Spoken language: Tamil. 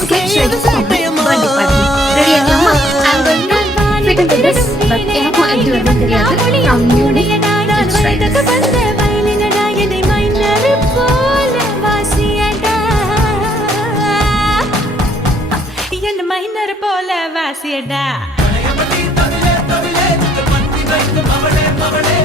let's get ready for my birthday party. Ready ஆகலாமா? I'm going to fit into this, but எனக்கும் எப்படி வருதுன்னு தெரியாது. From uni, let's try this. என்ன மைனர் போல வாசியடா மவளே மவளே மவளே மவளே